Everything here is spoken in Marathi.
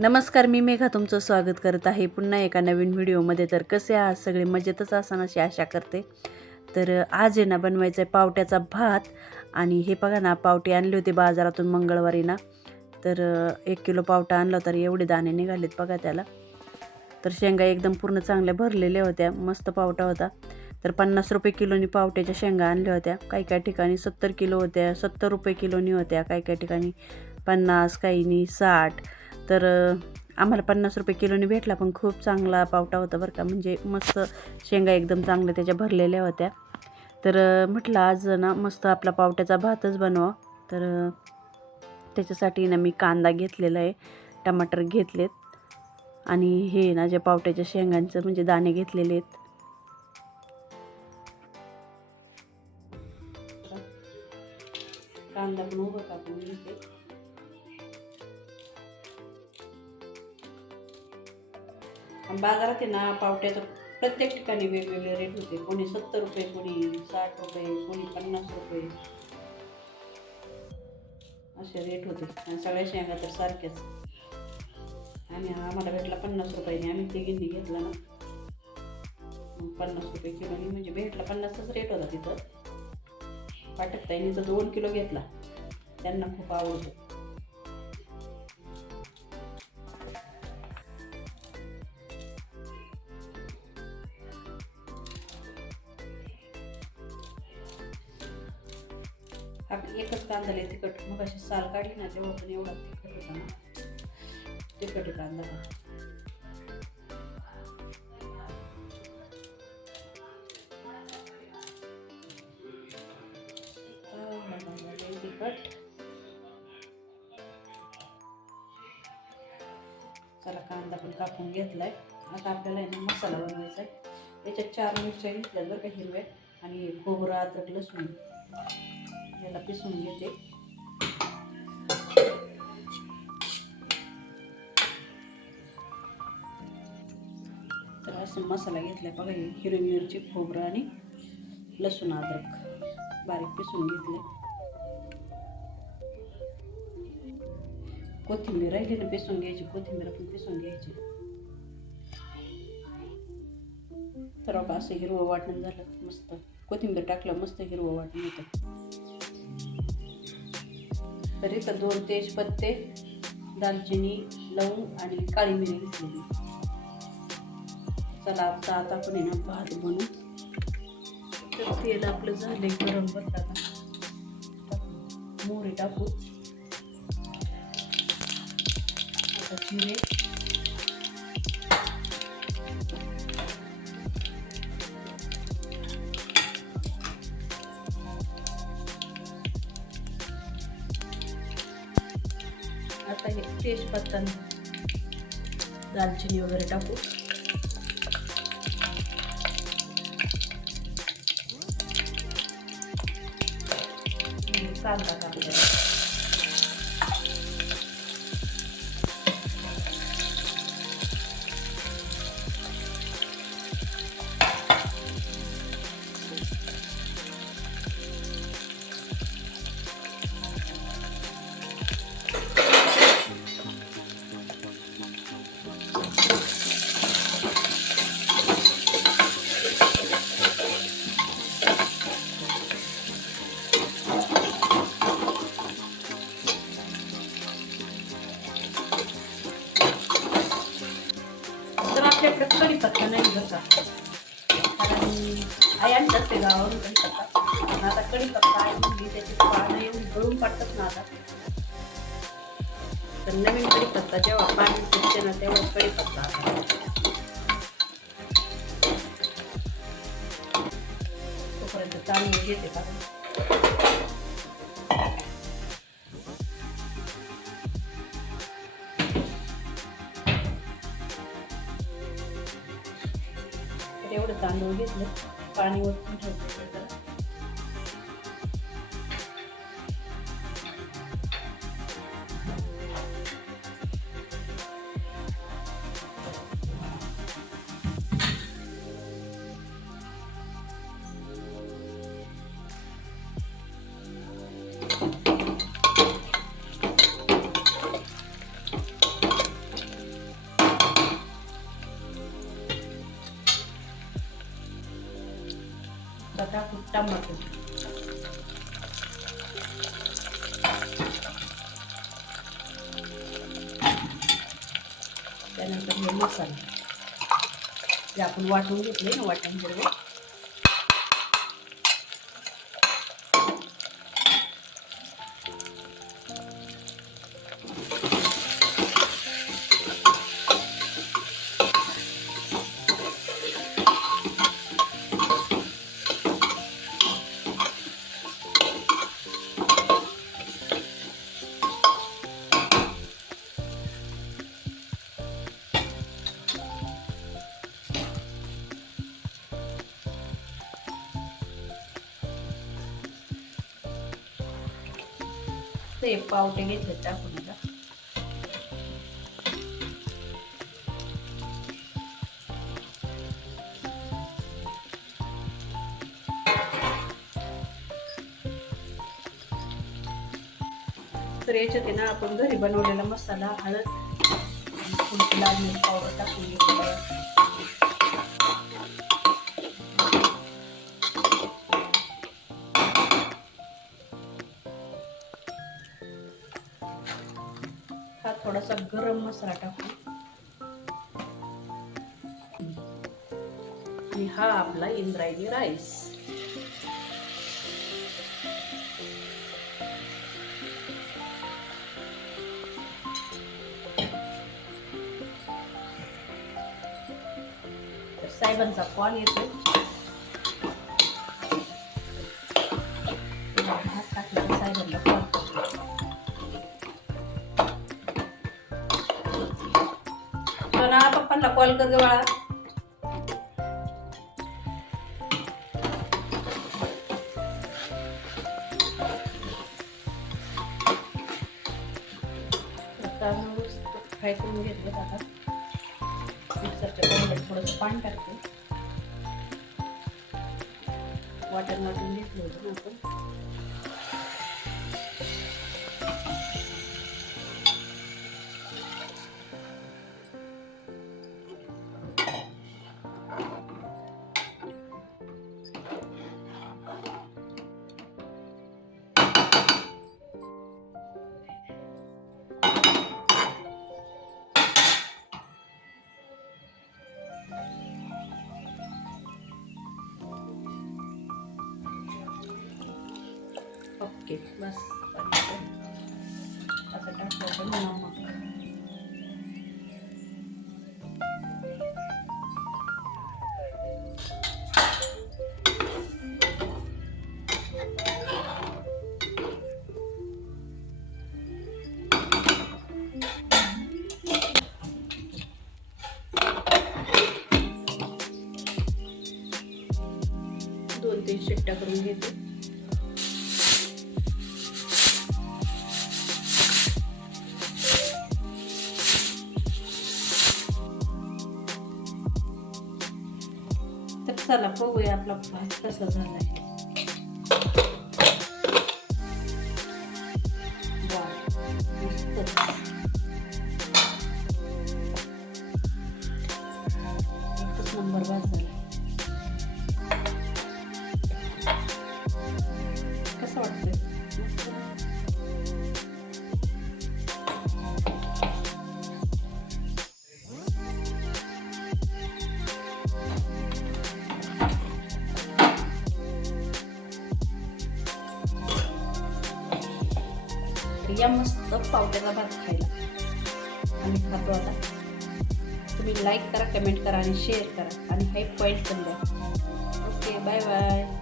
नमस्कार मी मेघा तुमचं स्वागत करत आहे. पुन्हा एका नवीन व्हिडिओमध्ये. तर कसे आहात? सगळे मजेतच असाल अशी आशा करते. तर आज आहे ना बनवायचं आहे पावट्याचा भात. आणि हे बघा ना पावटे आणले होते बाजारातून मंगळवारी ना. तर एक किलो पावटा आणला तर एवढे दाणे निघालेत बघा त्याला. तर शेंगा एकदम पूर्ण चांगल्या भरलेल्या होत्या. मस्त पावटा होता. तर पन्नास रुपये किलोनी पावट्याच्या शेंगा आणल्या होत्या. काही काही ठिकाणी सत्तर किलो होत्या सत्तर रुपये किलोनी होत्या. काही काही ठिकाणी पन्नास काहीनी साठ. तर आम्हाला पन्नास रुपये किलोनी भेटला पण खूप चांगला पावटा होता बरं का. म्हणजे मस्त शेंगा एकदम चांगल्या त्याच्या भरलेल्या होत्या. तर म्हटलं आज ना मस्त आपला पावट्याचा भातच बनवा. तर त्याच्यासाठी ना मी कांदा घेतलेला आहे टमाटर घेतलेत. आणि हे ना ज्या पावट्याच्या शेंगांचं म्हणजे दाणे घेतलेले आहेत. कांदा पण उभं कापून घेते. बाजारात आहे ना पावट्याचं प्रत्येक ठिकाणी वेगवेगळे रेट होते. कोणी सत्तर रुपये कोणी साठ रुपये कोणी पन्नास रुपये. असे रेट होते. आणि सगळ्या शेंगा तर सारख्याच. आणि आम्हाला भेटला पन्नास रुपयाने. आम्ही तिघींनी घेतला ना. पन्नास रुपये किलोनी म्हणजे भेटला पन्नासच रेट होता तिथं. वाटत ताईने तर दोन किलो घेतला. त्यांना खूप आवडतो आपण एकच कांदा तिखट. मग अशी साल काढली ना तेव्हा पण एवढा तिखट होता ना. तिखट कांदा तिखट चला कांदा पण कापून घेतलाय. आता आपल्याला आहे ना मसाला बनवायचा आहे. त्याच्यात चार मिरच्या घेतल्या जर का हिरव्या आणि खोबरं अद्रक लसूण. याला पिसून घेते तर असं मसाला घेतला बघा हिरवी मिरची खोबरं आणि लसूण अद्रक. बारीक पिसून घेतले कोथिंबीर राहिली ना पिसून घ्यायची कोथिंबीर पण पिसून घ्यायची. तर बघा असं हिरवं वाटण झालं मस्त. कोथिंबीर टाकलं मस्त हिरवं वाटण होतं. तर दोन तेजपत्ते दालचिनी लवंग आणि काळी मिरी घेतलेली. चला आता आता आपण आहे ना भात बनवू. तर तेल आपलं झालंय गरम बरं आता. मोहरी टाकू. आता जिरे. तेजपत्ता दालचिनी वगैरे टाकू. म्हणजे कांदा कापलेला. मी त्याची पानं येऊन गळून पडतात ना आता. तर नवीन कढीपत्ता जेव्हा पाणी सुटते ना तेव्हा कढीपत्ता आता तोपर्यंत तांदूळ घेते का तेवढं एवढं तांदूळ घेतलं पाणी ओतून ठेवते तथा टाकू त्यानंतर हे मसाला. जे आपण वाटून घेतले ना वाटण बरोबर? ते पावटे घेतले टाकून आता. तर याच्यात आहे ना आपण घरी बनवलेला मसाला हळद लाल मिरची पावडर टाकून घेतलं. थोडासा गरम मसाला टाकू. आणि हा आपला इंद्रायणी राईस. साहेबांचा कॉल येतो भात साहेबांना कॉल कर बाळा. फ्राय करून घेतलं जातात मिक्सरच्या भांड्यात थोडंसं पाणी टाकते. वाटण वाटून घेतलं होतं ना आपण. ओके बस. असं टाकलं पण दोन तीन शिट्ट्या करून घेते. चला बघूया आपला भात कसा झाला वा, या मस्त पावट्याचा भात खायला. आम्ही खातो आता. तुम्ही लाईक करा कमेंट करा आणि शेअर करा. आणि काही पॉईंट पण द्या. Okay bye bye